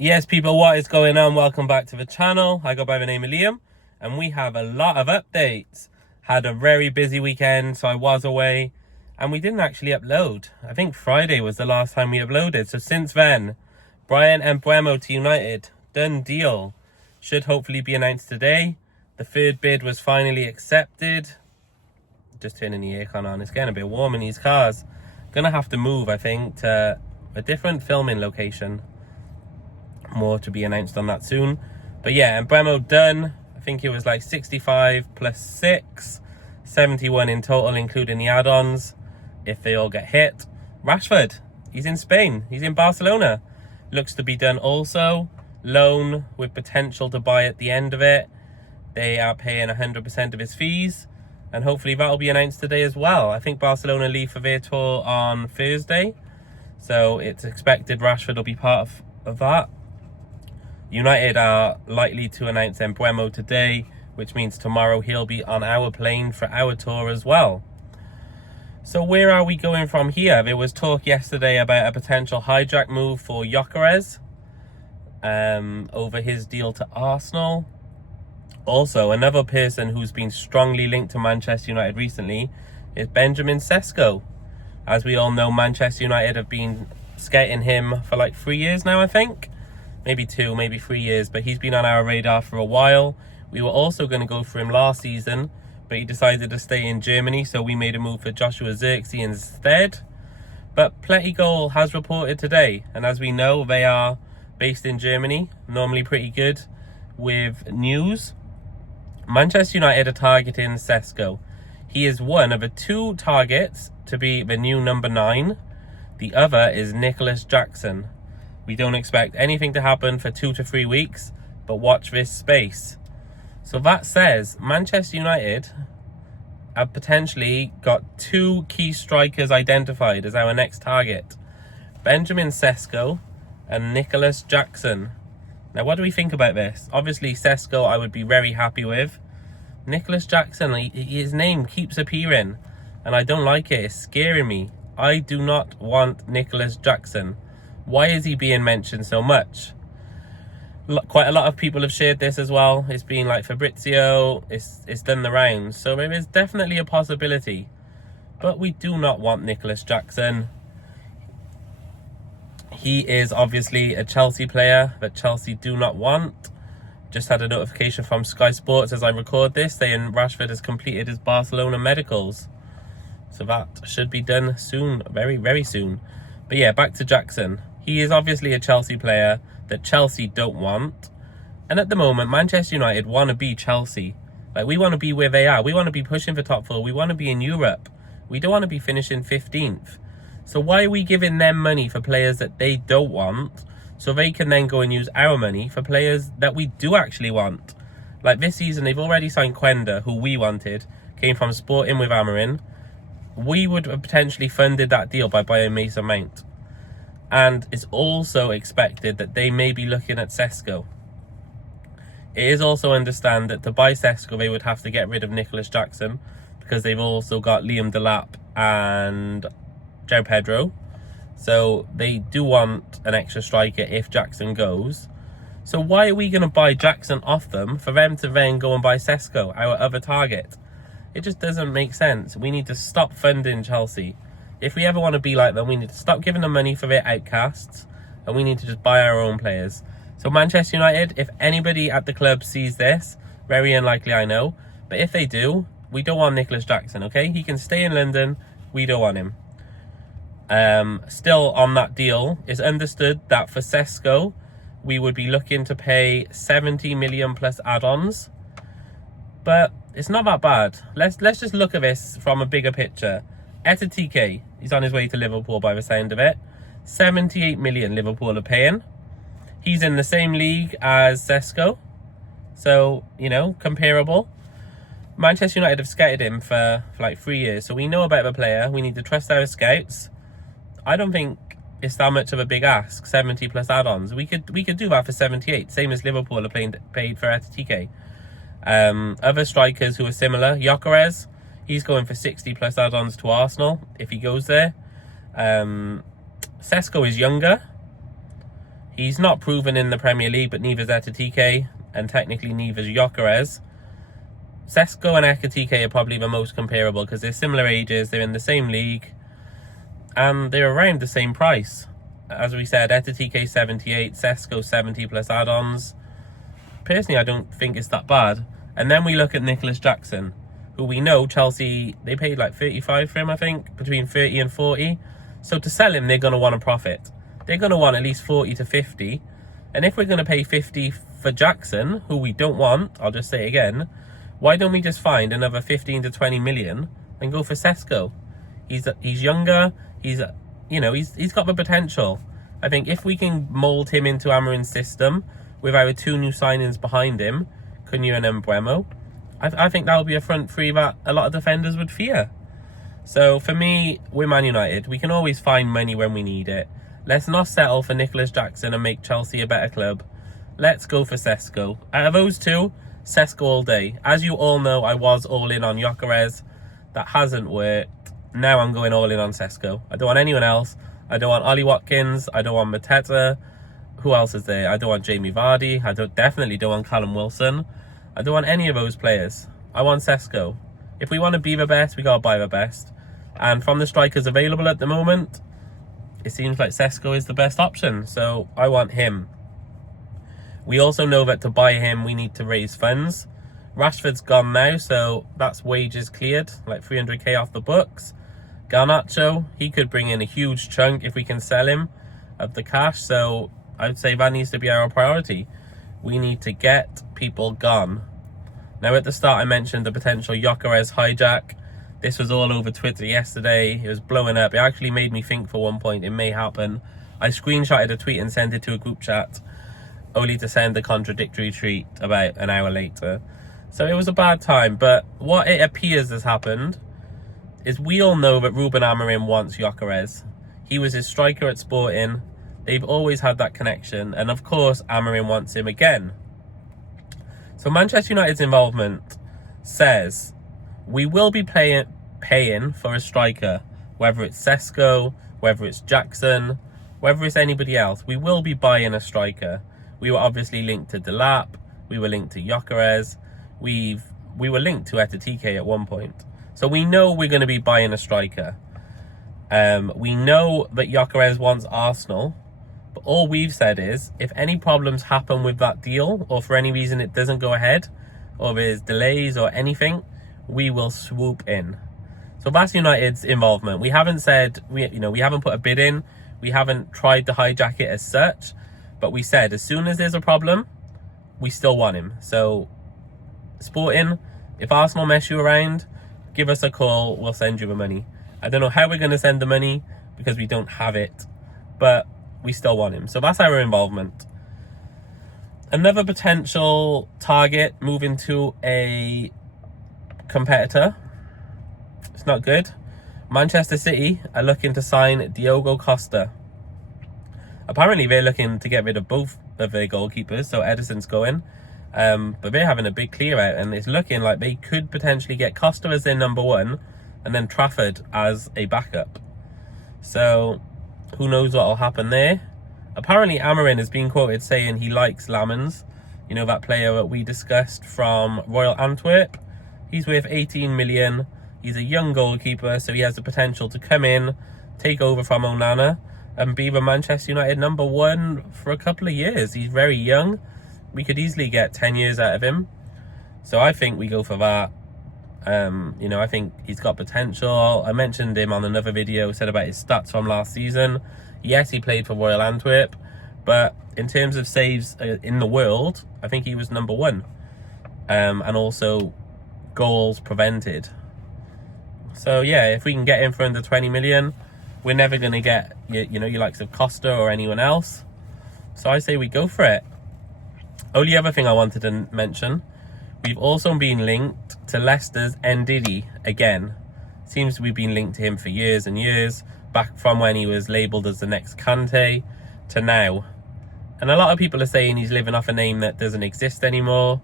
Yes, people, what is going on? Welcome back to the channel. I go by the name of Liam, and we have a lot of updates. Had a very busy weekend, so I was away, and we didn't actually upload. I think Friday was the last time we uploaded. So since then, Brian and Mbeumo to United, done deal. Should hopefully be announced today. The third bid was finally accepted. Just turning the aircon on. It's getting a bit warm in these cars. Gonna have to move, I think, to a different filming location. More to be announced on that soon. But yeah, and Mbeumo done. I think it was like 65 plus 6, 71 in total, including the add-ons, if they all get hit. Rashford, he's in Spain. He's in Barcelona. Looks to be done also. Loan with potential to buy at the end of it. They are paying 100% of his fees. And hopefully that'll be announced today as well. I think Barcelona leave for their tour on Thursday. So it's expected Rashford will be part of that. United are likely to announce Mbeumo today, which means tomorrow he'll be on our plane for our tour as well. So where are we going from here? There was talk yesterday about a potential hijack move for Gyökeres over his deal to Arsenal. Also, another person who's been strongly linked to Manchester United recently is Benjamin Sesko. As we all know, Manchester United have been scouting him for like 3 years now, I think. Maybe 2, maybe 3 years, but he's been on our radar for a while. We were also going to go for him last season, but he decided to stay in Germany, so we made a move for Joshua Zirkzee instead. But Plettigol has reported today, and as we know, they are based in Germany, normally pretty good with news. Manchester United are targeting Sesko. He is one of the 2 targets to be the new number 9. The other is Nicholas Jackson. We don't expect anything to happen for 2 to 3 weeks, but watch this space. So that says Manchester United have potentially got 2 key strikers identified as our next target. Benjamin Sesko and Nicholas Jackson. Now, what do we think about this? Obviously, Sesko I would be very happy with. Nicholas Jackson, his name keeps appearing, and I don't like it. It's scaring me. I do not want Nicholas Jackson. Why is he being mentioned so much? Quite a lot of people have shared this as well. It's been like Fabrizio, it's done the rounds. So there is definitely a possibility. But we do not want Nicholas Jackson. He is obviously a Chelsea player that Chelsea do not want. Just had a notification from Sky Sports as I record this saying Rashford has completed his Barcelona medicals. So that should be done soon, very, very soon. But yeah, back to Jackson. He is obviously a Chelsea player that Chelsea don't want. And at the moment, Manchester United want to be Chelsea. Like, we want to be where they are. We want to be pushing for top 4. We want to be in Europe. We don't want to be finishing 15th. So why are we giving them money for players that they don't want, so they can then go and use our money for players that we do actually want? Like this season, they've already signed Quenda, who we wanted, came from Sporting with Amarin. We would have potentially funded that deal by buying Mason Mount. And it's also expected that they may be looking at Sesko. It is also understand that to buy Sesko, they would have to get rid of Nicholas Jackson, because they've also got Liam Delap and João Pedro. So they do want an extra striker if Jackson goes. So why are we going to buy Jackson off them for them to then go and buy Sesko, our other target? It just doesn't make sense. We need to stop funding Chelsea. If we ever want to be like them, we need to stop giving them money for their outcasts, and we need to just buy our own players. So Manchester United, if anybody at the club sees this, very unlikely I know, but if they do, we don't want Nicholas Jackson, okay? He can stay in London, we don't want him. Still on that deal, it's understood that for Sesko, we would be looking to pay 70 million plus add-ons, but it's not that bad. Let's just look at this from a bigger picture. FTBL, he's on his way to Liverpool by the sound of it. 78 million Liverpool are paying. He's in the same league as Sesko, so, you know, comparable. Manchester United have scouted him for like 3 years, so we know about the player. We need to trust our scouts. I don't think it's that much of a big ask, 70 plus add-ons. We could do that for 78, same as Liverpool are paid for FTBL. Other strikers who are similar, Gyökeres, he's going for 60 plus add-ons to Arsenal if he goes there. Sesko is younger. He's not proven in the Premier League, but neither is Ekitike, and technically neither is Gyökeres. Sesko and Ekitike are probably the most comparable because they're similar ages, they're in the same league, and they're around the same price. As we said, Ekitike 78, Sesko 70 plus add-ons. Personally, I don't think it's that bad. And then we look at Nicholas Jackson, who we know Chelsea, they paid like 35 for him, I think, between 30 and 40. So to sell him, they're going to want a profit. They're going to want at least 40 to 50. And if we're going to pay 50 for Jackson, who we don't want, I'll just say it again, why don't we just find another 15 to 20 million and go for Sesko? He's younger, he's got the potential. I think if we can mould him into Amarin's system with our two new signings behind him, Cunha and Mbeumo, I think that'll be a front three that a lot of defenders would fear. So for me, we're Man United. We can always find money when we need it. Let's not settle for Nicholas Jackson and make Chelsea a better club. Let's go for Sesko. Out of those two, Sesko all day. As you all know, I was all in on Gyökeres. That hasn't worked. Now I'm going all in on Sesko. I don't want anyone else. I don't want Ollie Watkins. I don't want Mateta. Who else is there? I don't want Jamie Vardy. I definitely don't want Callum Wilson. I don't want any of those players. I want Sesko. If we want to be the best, we got to buy the best. And from the strikers available at the moment, it seems like Sesko is the best option. So I want him. We also know that to buy him, we need to raise funds. Rashford's gone now, so that's wages cleared, like 300k off the books. Garnacho, he could bring in a huge chunk if we can sell him of the cash. So I would say that needs to be our priority. We need to get people gone. Now at the start I mentioned the potential Gyökeres hijack. This was all over Twitter yesterday. It was blowing up. It actually made me think for one point it may happen. I screenshotted a tweet and sent it to a group chat, only to send a contradictory tweet about an hour later. So it was a bad time, but what it appears has happened is we all know that Ruben Amorim wants Gyökeres. He was his striker at Sporting. They've always had that connection, and of course Amorim wants him again. So Manchester United's involvement says we will be paying for a striker, whether it's Sesko, whether it's Jackson, whether it's anybody else. We will be buying a striker. We were obviously linked to Delap, we were linked to Gyökeres, we were linked to Ekitike at one point. So we know we're going to be buying a striker. We know that Gyökeres wants Arsenal, but all we've said is if any problems happen with that deal, or for any reason it doesn't go ahead, or there's delays or anything, we will swoop in. So that's United's involvement. We haven't said, we haven't put a bid in, we haven't tried to hijack it as such, but we said as soon as there's a problem, we still want him. So Sporting, if Arsenal mess you around, give us a call, we'll send you the money. I don't know how we're going to send the money because we don't have it, but we still want him. So that's our involvement. Another potential target moving to a competitor. It's not good. Manchester City are looking to sign Diogo Costa. Apparently they're looking to get rid of both of their goalkeepers, so Edison's going. But they're having a big clear out, and it's looking like they could potentially get Costa as their number one and then Trafford as a backup. So who knows what will happen there. Apparently Amorim has been quoted saying he likes Lamens, you know, that player that we discussed from Royal Antwerp. He's worth 18 million. He's a young goalkeeper, so he has the potential to come in, take over from Onana and be the Manchester United number one for a couple of years. He's very young. We could easily get 10 years out of him. So I think we go for that. I think he's got potential. I mentioned him on another video, said about his stats from last season. Yes, he played for Royal Antwerp, but in terms of saves in the world, I think he was number one. And also goals prevented. So yeah, if we can get him for under 20 million, we're never going to get, your likes of Costa or anyone else. So I say we go for it. Only other thing I wanted to mention, we've also been linked to Leicester's Ndidi again. Seems we've been linked to him for years and years, back from when he was labelled as the next Kante to now. And a lot of people are saying he's living off a name that doesn't exist anymore.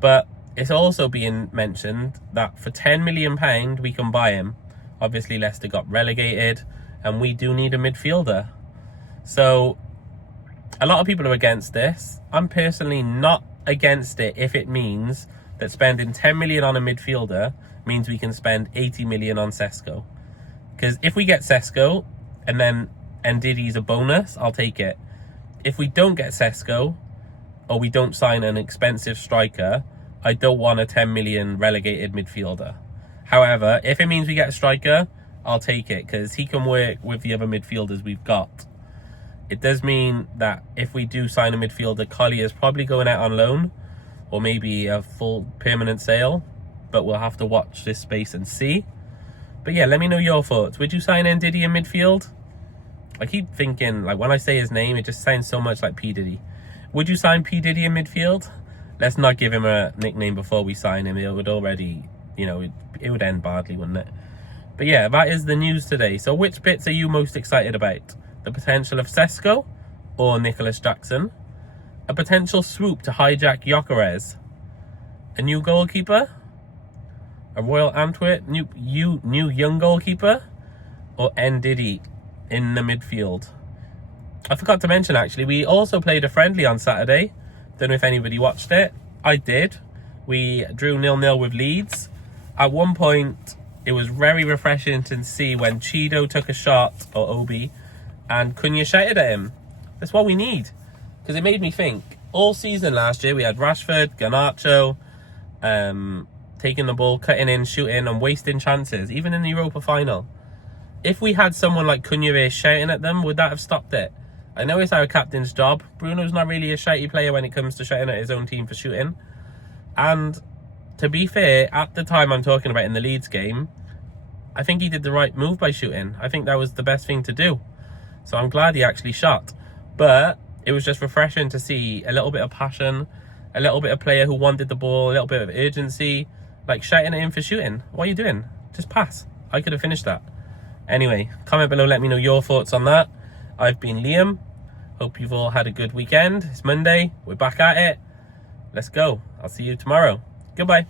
But it's also being mentioned that for £10 million we can buy him. Obviously Leicester got relegated and we do need a midfielder. So a lot of people are against this. I'm personally not against it if it means that spending 10 million on a midfielder means we can spend 80 million on Sesko. Because if we get Sesko and then Ndidi's a bonus, I'll take it. If we don't get Sesko, or we don't sign an expensive striker, I don't want a 10 million relegated midfielder. However, if it means we get a striker, I'll take it, because he can work with the other midfielders we've got. It does mean that if we do sign a midfielder, Collier's probably going out on loan, or maybe a full permanent sale, but we'll have to watch this space and see. But yeah, let me know your thoughts. Would you sign Ndidi in midfield? I keep thinking, like, when I say his name, it just sounds so much like P. Diddy. Would you sign P. Diddy in midfield? Let's not give him a nickname before we sign him. It would already, you know, it would end badly, wouldn't it? But yeah, that is the news today. So which bits are you most excited about? The potential of Sesko or Nicholas Jackson? A potential swoop to hijack Gyökeres? A new goalkeeper? A Royal Antwerp new young goalkeeper? Or Ndidi in the midfield? I forgot to mention, actually, we also played a friendly on Saturday. Don't know if anybody watched it. I did. We drew 0-0 with Leeds. At one point, it was very refreshing to see when Chido took a shot, or Obi, and Cunha shouted at him. That's what we need. Because it made me think, all season last year, we had Rashford, Garnacho, taking the ball, cutting in, shooting, and wasting chances, even in the Europa final. If we had someone like Cunha shouting at them, would that have stopped it? I know it's our captain's job. Bruno's not really a shouty player when it comes to shouting at his own team for shooting. And to be fair, at the time I'm talking about in the Leeds game, I think he did the right move by shooting. I think that was the best thing to do. So I'm glad he actually shot. But it was just refreshing to see a little bit of passion, a little bit of player who wanted the ball, a little bit of urgency, like shouting at him for shooting. What are you doing? Just pass. I could have finished that. Anyway, comment below, let me know your thoughts on that. I've been Liam. Hope you've all had a good weekend. It's Monday. We're back at it. Let's go. I'll see you tomorrow. Goodbye.